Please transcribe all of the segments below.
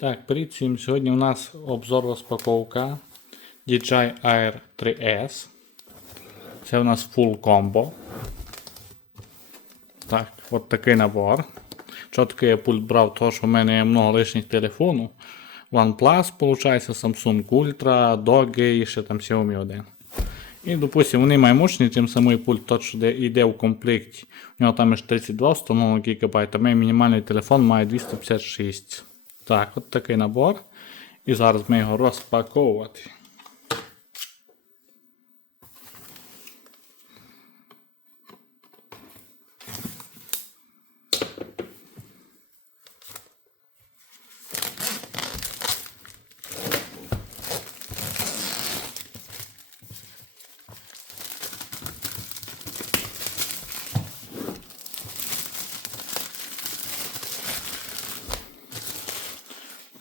Так, всім. Сьогодні у нас обзор розпаковка DJI Air 3S. Це у нас full combo. Так, от такий набор. Що таке я пульт брав, тому що в мене є много лишніх телефонів. OnePlus, виходить, Samsung Ultra, Doge і ще там Xiaomi 1. І, допустимо, вони маймучні, тим самий пульт тот, що де- йде в комплекті. У нього там аж 32 встановлено ГБ, а мій мінімальний телефон має 256. Так, от такий набор. І зараз ми його розпаковувати.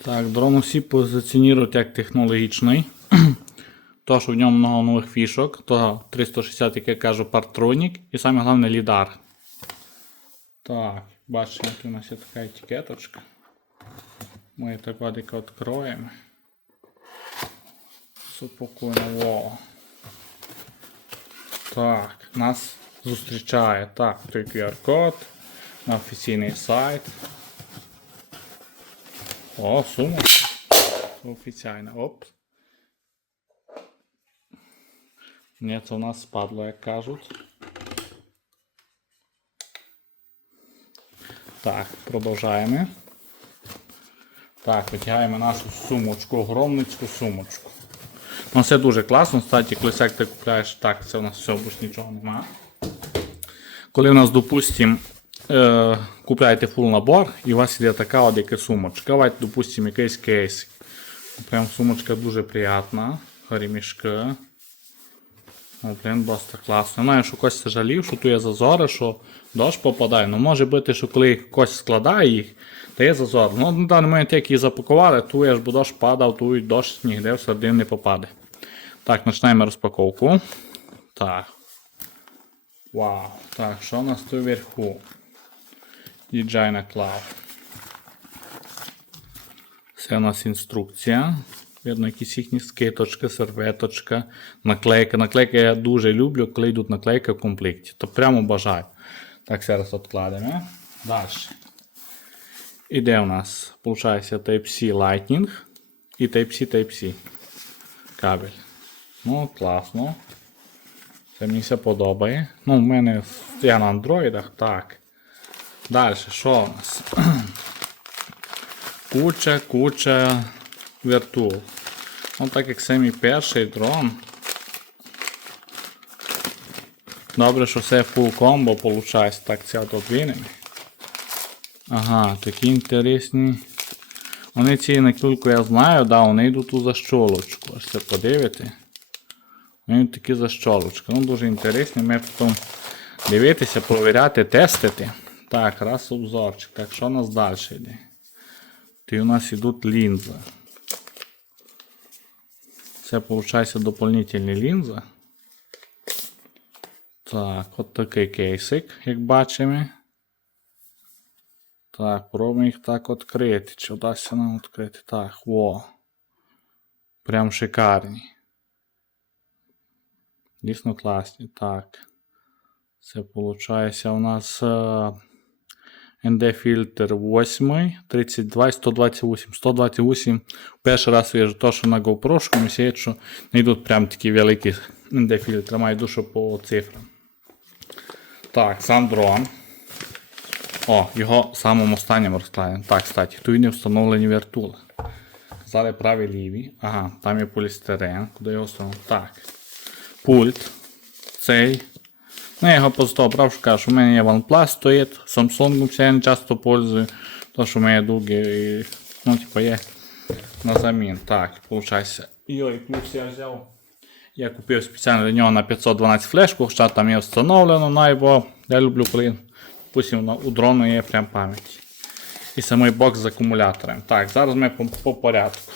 Так, дрон всі позиціонують як технологічний. То, що в ньому много нових фішок, то 360, як я кажу, партронік і саме головне лідар. Так, бачимо, тут у нас є така етикеточка. Ми її так одика відкроємо. Супокійно, во. Так, нас зустрічає так, той QR-код на офіційний сайт. О, сума. Офіційна. Оп. Ні, у нас спадло, як кажуть. Так, продовжаємо. Так, витягаємо нашу сумочку, огромницьку сумочку. Ну, це дуже класно, кстати, коли як ти купляєш, так, це у нас все, більш нічого немає. Коли у нас, допустим, е, купляєте фул набор і у вас іде така от яка сумочка. Давайте, допустим, якийсь кейс. Прям сумочка дуже приятна. Ремішки. О, блін, просто класно. Знаю, що Костя жалів, що тут є зазори, що дощ попадає. Ну може бути, що коли Кость складає їх, то є зазор. Ну, на даний момент, як її запакували, ту я ж бо дощ падав, ту і дощ ніде в середину не попаде. Так, починаємо розпаковку. Так. Вау. Так, що у нас тут вверху? DJI на Cloud. Це у нас інструкція. Видно, якісь їхні скиточки, серветочка, наклейка. Наклейки я дуже люблю, коли йдуть наклейки в комплекті. То прямо бажаю. Так, зараз відкладемо. Далі. Іде у нас, виходить, Type-C Lightning і Type-C Type-C кабель. Ну, класно. Це мені все подобає. Ну, в мене я на андроїдах, так. Далі, що у нас? куча, куча вертул. Ну, так як це мій перший дрон. Добре, що все full комбо виходить. Так, це тут вінемо. Ага, такі інтересні. Вони ці накільку я знаю, да, вони йдуть у защолочку. Аж це подивити. Вони такі защолочки. Ну, дуже інтересні. Ми потім дивитися, провіряти, тестити. Так, раз обзорчик. Так, що у нас далі йде? Ти у нас йдуть лінзи. Це, виходить, доповнительні лінзи. Так, от такий кейсик, як бачимо. Так, пробуємо їх так відкрити. Чи вдасться нам відкрити? Так, во. Прям шикарні. Дійсно класні. Так. Це виходить у нас е, ND фільтр 8, 32 128. 128. Перший раз вижу то, що на GoPro, що не йдуть прям такі великі ND фільтри, маю душу по цифрам. Так, сам дрон. О, його в самому останньому. Так, кстати, тут не встановлені вертули. Казали праві ліві. Ага, там є полістирен. Куди його встановити? Так. Пульт. Цей. Ну, я його просто брав, що кажу, у мене є OnePlus стоїть, Samsung я не часто пользую. То, що у мене дуги ну, типу, є на замін. Так, виходить. Йой, плюс я взяв. Я купив спеціально для нього на 512 флешку, хоча там є встановлено на його. Я люблю, коли допустим, у дрону є прям пам'ять. І самий бокс з акумулятором. Так, зараз ми по, по порядку.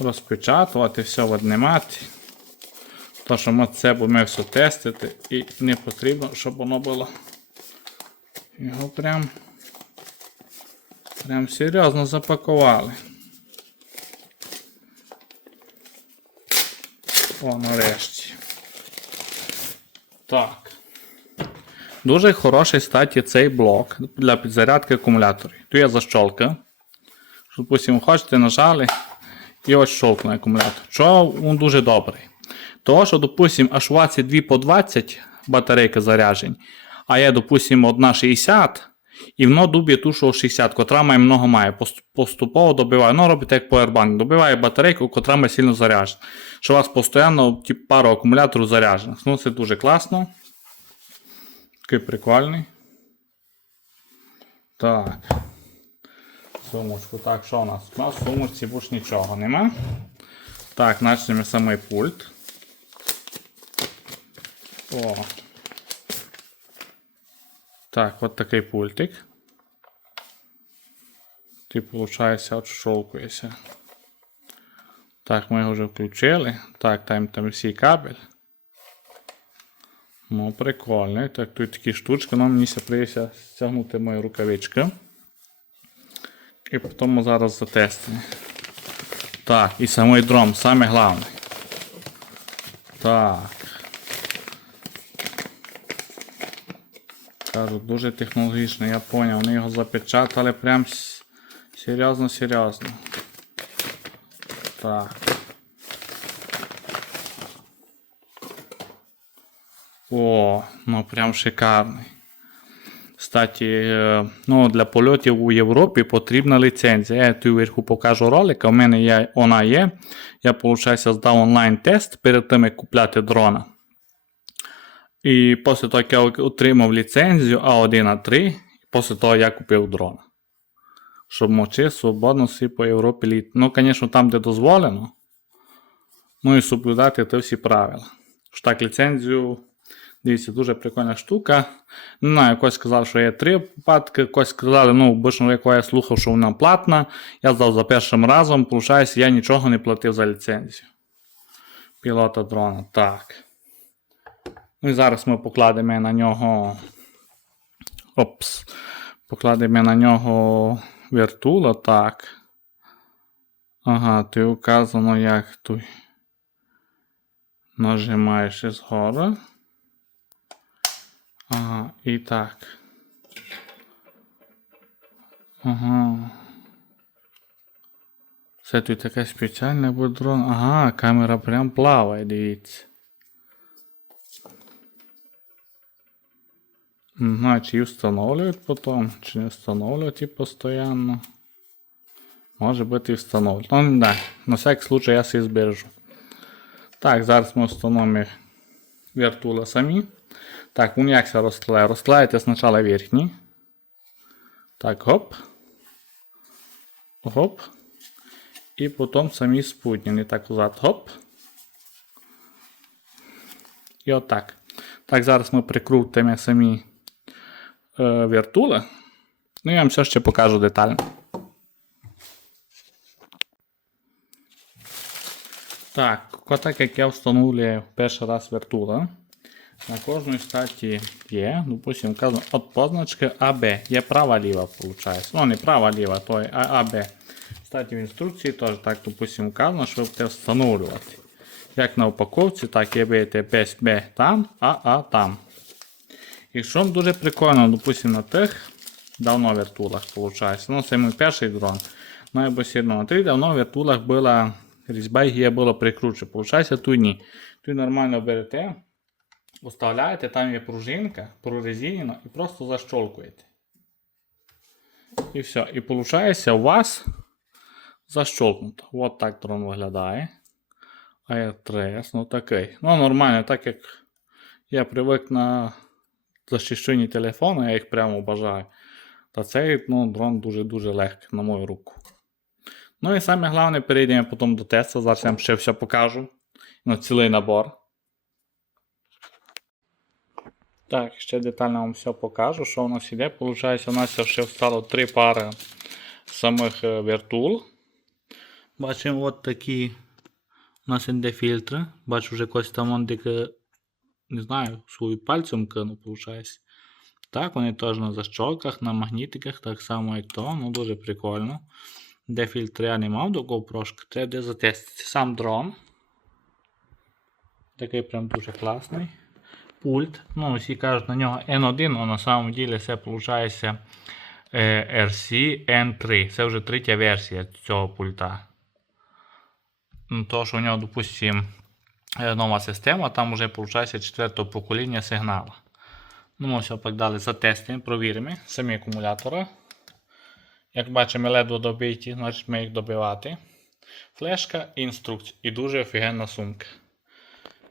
Розпечатувати все в одне маті. То, що ми це будемо все тестити і не потрібно, щоб воно було його прям Прям серйозно запакували. О, нарешті. Так. Дуже хороший, статі, цей блок для підзарядки акумуляторів. Тут є защолка. Допустимо, хочете, нажали і ось щолкне акумулятор. Що він дуже добрий. Того, що, допустимо, аж у вас є 2 по 20 батарейки заряджень, а є, допустимо, одна 60, і воно дуб'є ту, що 60, котра має много має. Поступово добиває. Ну, робите як поwerbank. Добиває батарейку, котра має сильно заряджена. Що у вас постійно тип, пару акумуляторів заряджених. Ну, це дуже класно. Такий прикольний. Так. Сумочку. Так, що у нас? У нас в сумочці більш нічого нема. Так, почнемо самий пульт. О. Так, от такий пультик. Ти, виходить, отшовкуєшся. Так, ми його вже включили. Так, там там всі кабель. Ну, прикольно. Так, тут такі штучки, нам мені прийдеться стягнути мою рукавичку. І потім ми зараз затестимо. Так, і самий дрон, саме головне. Так. Кажу, дуже технологічно, я поняв. Вони його запечатали прям серйозно, серйозно. Так. О, ну прям шикарний. Кстати, е, ну, для польотів у Європі потрібна ліцензія. Я тут вверху покажу ролик, в мене є, вона є. Я, виходить, здав онлайн-тест перед тим, як купляти дрона. І після того, як я отримав ліцензію А1А3, після того я купив дрона. Щоб мочи свободно всі по Європі літ. Ну, звісно, там, де дозволено. Ну і соблюдати ті всі правила. Що так, ліцензію. Дивіться, дуже прикольна штука. Не знаю, якось сказав, що є три випадки, якось сказали, ну, якого я слухав, що вона платна. Я здав за першим разом, виходить, я нічого не платив за ліцензію. Пілота дрона. Так. Ну і зараз ми покладемо на нього. Опс. Покладемо на нього вертула, так. Ага, ти указано, як тут. Нажимаєш згори. Ага, і так. Ага. Це тут таке спеціальне буде. Ага, камера прям плаває, дивіться. Чи її встановлюють потім, чи не встановлюють і постійно. Може бути і встановлюють. Ну, да. На всякий случай я собі збережу. Так, зараз ми встановимо вертула самі. Так, він як це розкладає? Розкладаєте спочатку верхній. Так, гоп. Гоп. І потім самі спутні. Не так взад. Гоп. І отак. Так, зараз ми прикрутимо самі вертули. Ну, я вам все ще покажу детально. Так, отак як я встановлюю перший раз вертула. На кожній статі є, допустим, вказано от позначки АБ. Є права-ліва, виходить. Ну, не права-ліва, то є АБ. Кстати, в інструкції теж так, допустим, вказано, що ви встановлювати. Як на упаковці, так і без Б там, а А там. І що дуже прикольно, допустим, на тих давно вертулах, виходить. Ну, це мій перший дрон. Ну, або сильно на тих давно вертулах була різьба і була прикручена. Получається, тут ні. Тут нормально берете. Оставляєте, там є пружинка, прорезинена, і просто защолкуєте. І все. І виходить, у вас защолкнуто. От так дрон виглядає. AirTrace, ну такий. Ну, нормально, так як я привик на захищені телефони, я їх прямо бажаю. Та цей ну, дрон дуже-дуже легкий, на мою руку. Ну і саме головне, перейдемо потім до тесту. Зараз я вам ще все покажу. Ну, цілий набор. Так, ще детально вам все покажу, що у нас іде. Получається, у нас ще встало три пари самих е, вертул. Бачимо от такі у нас іде фільтри. Бачу вже якось там он не знаю, свою пальцем кину, виходить. Так, вони теж на защолках, на магнітиках, так само як то. Ну, дуже прикольно. Де фільтри я не мав до GoPro, треба де затестити. Сам дрон. Такий прям дуже класний. Пульт. Ну, всі кажуть на нього N1, але на самом ділі це виходить RC N3. Це вже третя версія цього пульта. Ну, то, що у нього, допустим, е, нова система, там вже виходить четвертого покоління сигнала. Ну, ми все так далі затестуємо, провіримо самі акумулятори. Як бачимо, ледве добиті, значить ми їх добивати. Флешка і інструкція. І дуже офігенна сумка.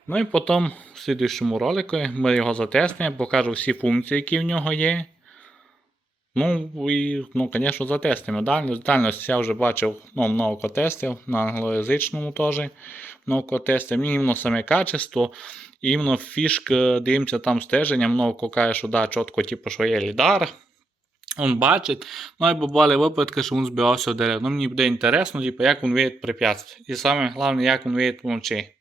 Ну і потім в слідуючому ролику ми його затестуємо, покажу всі функції, які в нього є. Ну, і, ну, звісно, затестуємо. Дальність, дальність я вже бачив ну, много тестів на англоязичному теж. Много тестів. Іменно саме качество, іменно фішка, дивимося там стеження, много каже, що да, чітко, типу, що є лідар. Он бачить, ну і бували випадки, що він збивався в дерева. Ну, мені буде інтересно, типу, як він видить препятствия. І саме головне, як він видить вночі.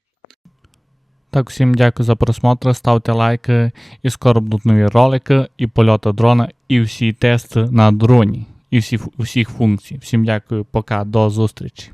Так, всім дякую за просмотр, ставте лайки, і скоро будуть нові ролики, і польоти дрона, і всі тести на дроні, і всі, всіх функцій. Всім дякую, пока, до зустрічі.